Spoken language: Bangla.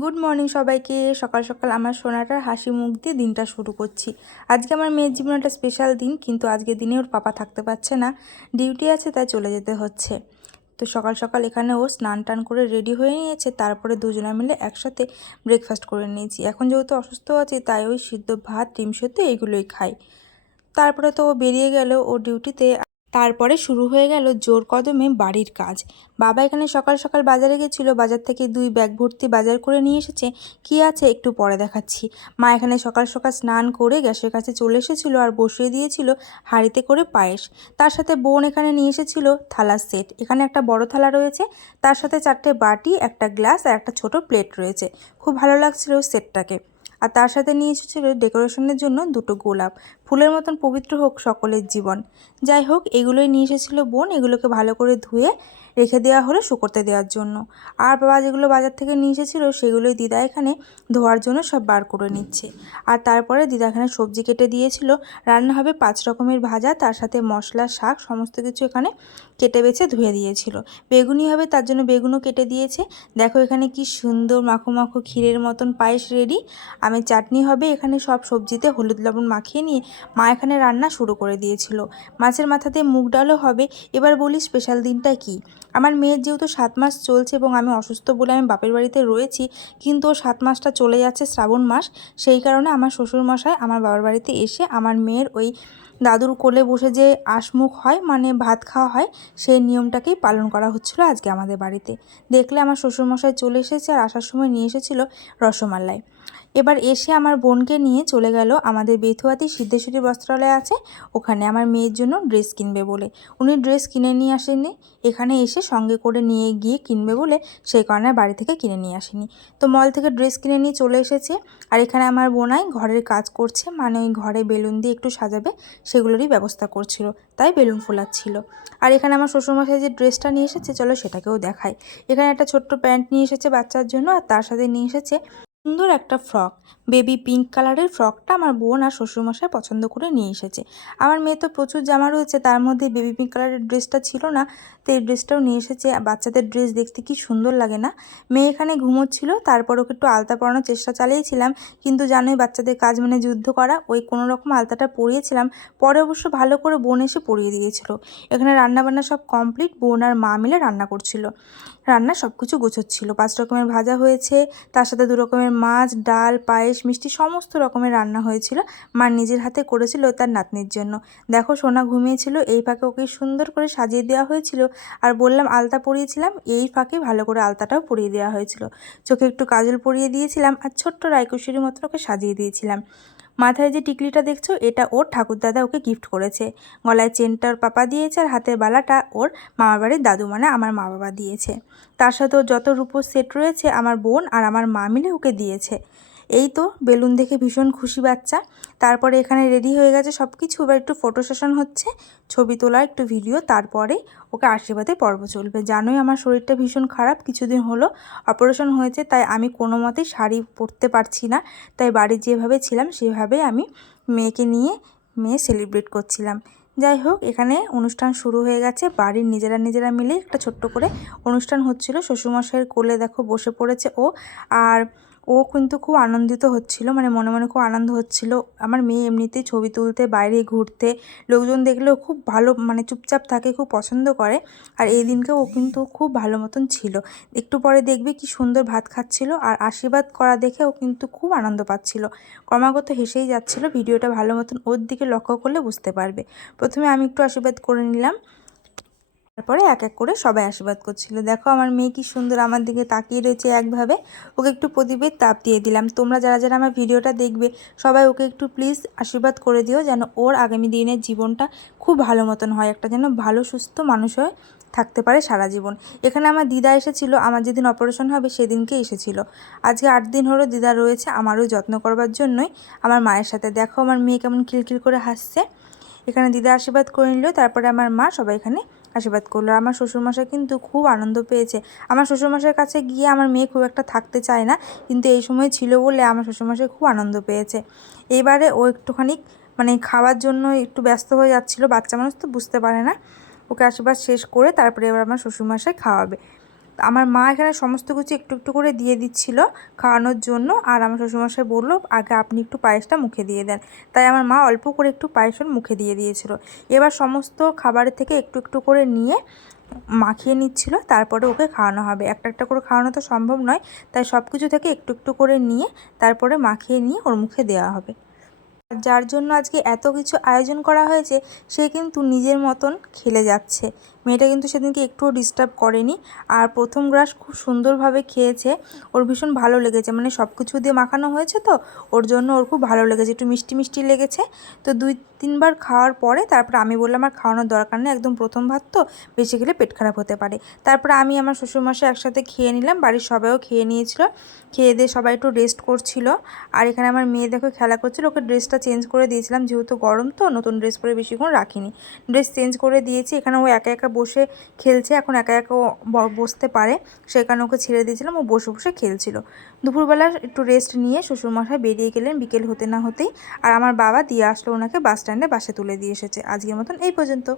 গুড মর্নিং সবাইকে। সকাল সকাল আমার সোনাটার হাসি মুখ দিয়ে দিনটা শুরু করছি। আজকে আমার মেয়ের জীবনে একটা স্পেশাল দিন, কিন্তু আজকে দিনে ওর পাপা থাকতে পারছে না ডিউটি আছে তাই চলে যেতে হচ্ছে। তো সকাল সকাল এখানে ও স্নান টান করে রেডি হয়ে নিয়েছে, তারপরে দুজনে মিলে একসাথে ব্রেকফাস্ট করে নিয়েছি। এখন যেহেতু অসুস্থ আছে, তাই ওই সিদ্ধ ভাত, ডিম সেদ্ধ এইগুলোই খাই। তারপরে তো ও বেরিয়ে গেল, ও ডিউটিতে তারপরে শুরু হয়ে গেল জোর কদমে বাড়ির কাজ। বাবা এখানে সকাল সকাল বাজারে গেছিল, বাজার থেকে দুই ব্যাগ ভর্তি বাজার করে নিয়ে এসেছে। কি আছে একটু পরে দেখাচ্ছি। মা এখানে সকাল সকাল স্নান করে গ্যাসের কাছে চলে এসেছিল আর বসিয়ে দিয়েছিল হাঁড়িতে করে পায়েস। তার সাথে বোন এখানে নিয়ে এসেছিল থালার সেট। এখানে একটা বড় থালা রয়েছে, তার সাথে চারটে বাটি, একটা গ্লাস আর একটা ছোট প্লেট রয়েছে। খুব ভালো লাগছিল সেটটাকে। আর তার সাথে নিয়ে এসেছিল ডেকোরেশনের জন্য দুটো গোলাপ। ফুলের মতন পবিত্র হোক সকলের জীবন। যাই হোক, এগুলোই নিয়ে এসেছিল বোন। এগুলোকে ভালো করে ধুয়ে রেখে দেওয়া হলো শুকোতে দেওয়ার জন্য। আর বাবা যেগুলো বাজার থেকে নিয়ে এসেছিল, সেগুলোই দিদা এখানে ধোয়ার জন্য সব বার করে নিচ্ছে। আর তারপরে দিদা এখানে সবজি কেটে দিয়েছিল। রান্না হবে পাঁচ রকমের ভাজা, তার সাথে মশলা, শাক, সমস্ত কিছু এখানে কেটে বেছে ধুয়ে দিয়েছিল। বেগুনি হবে, তার জন্য বেগুনও কেটে দিয়েছে। দেখো এখানে কি সুন্দর মাখো মাখো ক্ষীরের মতন পায়েস রেডি। আমি চাটনি হবে এখানে সব সবজিতে হলুদ লবণ মাখিয়ে নিয়ে মা এখানে রান্না শুরু করে দিয়েছিল। মাছের মাথাতে মুগ ডালও হবে। এবার বলি স্পেশাল দিনটা কি? আমার মেয়ের যেহেতু সাত মাস চলছে এবং আমি অসুস্থ বলে আমি বাপের বাড়িতে রয়েছি, কিন্তু ও সাত মাসটা চলে যাচ্ছে শ্রাবণ মাস, সেই কারণে আমার শ্বশুরমশাই আমার বাবার বাড়িতে এসে আমার মেয়ের ওই দাদুর কোলে বসে যে আশমুখ হয় মানে ভাত খাওয়া হয়, সেই নিয়মটাকেই পালন করা হচ্ছিল আজকে আমাদের বাড়িতে। দেখলে আমার শ্বশুরমশাই চলে এসেছে আর আসার সময় নিয়ে এসেছিল রসমালাই। এবার এসে আমার বোনকে নিয়ে চলে গেল আমাদের বেথুয়াতি সিদ্ধেশ্বরী বস্ত্রালয় আছে, ওখানে আমার মেয়ের জন্য ড্রেস কিনবে বলে। উনি ড্রেস কিনে নিয়ে আসেননি, এখানে এসে সঙ্গে করে নিয়ে গিয়ে কিনবে বলে সেই কারণে বাড়ি থেকে কিনে নিয়ে আসেনি। তো মল থেকে ড্রেস কিনে নিয়ে চলে এসেছে, আর এখানে আমার বোনাই ঘরের কাজ করছে মানে ওই ঘরে বেলুন দিয়ে একটু সাজাবে সেগুলোরই ব্যবস্থা করছিল, তাই বেলুন ফোলাচ্ছিল। আর এখানে আমার শ্বশুরমশাই যে ড্রেসটা নিয়ে এসেছে, চলো সেটাকেও দেখাই। এখানে একটা ছোট্ট প্যান্ট নিয়ে এসেছে বাচ্চার জন্য, আর তার সাথে নিয়ে এসেছে সুন্দর একটা ফ্রক। বেবি পিঙ্ক কালারের ফ্রকটা আমার বোন আর শ্বশুরমশাই পছন্দ করে নিয়ে এসেছে। আমার মেয়ে তো প্রচুর জামা রয়েছে, তার মধ্যে বেবি পিঙ্ক কালারের ড্রেসটা ছিল না এই ড্রেসটাও নিয়ে এসেছে। বাচ্চাদের ড্রেস দেখতে কি সুন্দর লাগে না? মেয়ে এখানে ঘুমোচ্ছিল, তারপর ওকে একটু আলতা পরানোর চেষ্টা চালিয়েছিলাম। কিন্তু জানোই বাচ্চাদের কাজ মানে যুদ্ধ করা, ওই কোনো রকম আলতাটা পরিয়েছিলাম। পরে অবশ্য ভালো করে বোন এসে পরিয়ে দিয়েছিল। এখানে রান্নাবান্না সব কমপ্লিট বোন আর মা মিলে রান্না করছিল। রান্না সব কিছু গোছচ্ছিল। পাঁচ রকমের ভাজা হয়েছে, তার সাথে দু রকমের মাছ, ডাল, পায়েস, মিষ্টি, সমস্ত রকমের রান্না হয়েছিল। মা নিজের হাতে করেছিল তার নাতনির জন্য। দেখো সোনা ঘুমিয়েছিল, এই ফাঁকে ওকে সুন্দর করে সাজিয়ে দেওয়া হয়েছিল। আর বললাম আলতা পরিয়েছিলাম, এই ফাঁকে ভালো করে আলতাটাও পরিয়ে দেওয়া হয়েছিল। চোখে একটু কাজল পরিয়ে দিয়েছিলাম আর ছোট্ট রায়কুশির মতন ওকে সাজিয়ে দিয়েছিলাম। মাথায় যে টিকলিটা দেখছ, এটা ওর ঠাকুরদাদা ওকে গিফট করেছে। গলায় চেনটা ওর পাপা দিয়েছে আর হাতের বালাটা ওর মামার বাড়ির দাদু মানে আমার মা বাবা দিয়েছে। তার সাথে ওর যত রূপোর সেট রয়েছে, আমার বোন আর আমার মা মিলে ওকে দিয়েছে। এই তো, বেলুন দেখে ভীষণ খুশি বাচ্চা। তারপরে এখানে রেডি হয়ে গেছে সব কিছু এবার একটু ফটো সেশন হচ্ছে, ছবি তোলা, একটু ভিডিও তারপরে ওকে আশীর্বাদে পর্ব চলবে। জানোই আমার শরীরটা ভীষণ খারাপ, কিছুদিন হলো অপারেশন হয়েছে, তাই আমি কোনো মতেই শাড়ি পরতে পারছি না। তাই বাড়ি যেভাবে ছিলাম সেভাবেই আমি মেয়েকে নিয়ে মেয়ে সেলিব্রেট করছিলাম। যাই হোক, এখানে অনুষ্ঠান শুরু হয়ে গেছে। বাড়ির নিজেরা নিজেরা মিলে একটা ছোট্ট করে অনুষ্ঠান হচ্ছিল। শ্বশুরমশাইয়ের কোলে দেখো বসে পড়েছে ও। আর ও কিন্তু খুব আনন্দিত হচ্ছিল মানে মনে মনে খুব আনন্দ হচ্ছিল। আমার মেয়ে এমনিতেই ছবি তুলতে, বাইরে ঘুরতে, লোকজন দেখলেও খুব ভালো মানে চুপচাপ থাকে, খুব পছন্দ করে। আর এই দিনকে ও কিন্তু খুব ভালো মতন ছিল। একটু পরে দেখবে কি সুন্দর ভাত খাচ্ছিল, আর আশীর্বাদ করা দেখে ও কিন্তু খুব আনন্দ পাচ্ছিল। ক্রমাগত হেসেই যাচ্ছিল, ভিডিওটা ভালো মতন ওর দিকে লক্ষ্য করলে বুঝতে পারবে। প্রথমে আমি একটু আশীর্বাদ করে নিলাম। তারপরে এক এক করে সবাই আশীর্বাদ করছিল। দেখো আমার মেয়ে কি সুন্দর আমার দিকে তাকিয়ে রয়েছে একভাবে। ওকে একটু প্রদীপের তাপ দিয়ে দিলাম। তোমরা যারা যারা আমার ভিডিওটা দেখবে, সবাই ওকে একটু প্লিজ আশীর্বাদ করে দিও যেন ওর আগামী দিনের জীবনটা খুব ভালো মতন হয়, একটা যেন ভালো, সুস্থ মানুষ হয়ে থাকতে পারে সারা জীবন। এখানে আমার দিদা এসেছিল, আমার যেদিন অপারেশন হবে সেদিনকে এসেছিল। আজকে আট দিন হলো দিদা রয়েছে, আমারও যত্ন করবার জন্যই আমার মায়ের সাথে। দেখো আমার মেয়ে কেমন খিলখিল করে হাসছে। এখানে দিদা আশীর্বাদ করে নিল, তারপরে আমার মা সবাই এখানে আশীর্বাদ করল। আমার শ্বশুরমশাই কিন্তু খুব আনন্দ পেয়েছে। আমার শ্বশুরমশাইয়ের কাছে গিয়ে আমার মেয়ে খুব একটা থাকতে চায় না, কিন্তু এই সময় ছিল বলে আমার শ্বশুরমশাই খুব আনন্দ পেয়েছে। এবারে ও একটুখানি মানে খাওয়ার জন্য একটু ব্যস্ত হয়ে যাচ্ছিল, বাচ্চা মানুষ তো বুঝতে পারে না। ওকে আশীর্বাদ শেষ করে তারপরে এবার আমার শ্বশুরমশাই খাওয়াবে। আমার মা এখানে সমস্ত কিছু একটু একটু করে দিয়ে দিচ্ছিল খাওয়ানোর জন্য। আর আমার শ্বশুরমশাই বলল, আগে আপনি একটু পায়েসটা মুখে দিয়ে দেন। তাই আমার মা অল্প করে একটু পায়েসের মুখে দিয়ে দিয়েছিল। এবার সমস্ত খাবারের থেকে একটু একটু করে নিয়ে মাখিয়ে নিচ্ছিল, তারপরে ওকে খাওয়ানো হবে। একটা একটা করে খাওয়ানো তো সম্ভব নয়, তাই সব কিছু থেকে একটু একটু করে নিয়ে তারপরে মাখিয়ে নিয়ে ওর মুখে দেওয়া হবে। যার জন্য আজকে এত কিছু আয়োজন করা হয়েছে, সে কিন্তু নিজের মতন খেলে যাচ্ছে। মেয়েটা কিন্তু সেদিনকে একটুও ডিস্টার্ব করেনি। আর প্রথম গ্রাস খুব সুন্দরভাবে খেয়েছে। ওর ভীষণ ভালো লেগেছে। মানে সব কিছু দিয়ে মাখানো হয়েছে তো, ওর জন্য ওর খুব ভালো লেগেছে। একটু মিষ্টি মিষ্টি লেগেছে। তো দুই তিনবার খাওয়ার পরে তারপরে আমি বললাম, আর খাওয়ানোর দরকার নেই। একদম প্রথম ভাত তো, বেশি খেলে পেট খারাপ হতে পারে। তারপরে আমি আমার শ্বশুরমশাই একসাথে খেয়ে নিলাম। বাড়ির সবাইও খেয়ে নিয়েছিল। খেয়ে দিয়ে সবাই একটু রেস্ট করছিল। আর এখানে আমার মেয়ে দেখো খেলা করছিল। ওকে ড্রেসটা চেঞ্জ করে দিয়েছিলাম। যেহেতু গরম তো, নতুন ড্রেস পরে বেশিক্ষণ রাখিনি। ড্রেস চেঞ্জ করে দিয়েছি। এখানে ও একা একা বসে খেলছে, এখন একা একা বসতে পারে। সেই কারণে ওকে ছেড়ে দিয়েছিলাম। ও বসে বসে খেলছিল। দুপুরবেলা একটু রেস্ট নিয়ে শ্বশুরমশাই বেরিয়ে গেলেন বিকেল হতে না হতেই। আর আমার বাবা দিয়ে আসলো ওনাকে বাস স্ট্যান্ডে বাসে তুলে দিয়ে এসেছে। আজকের মতন এই পর্যন্ত।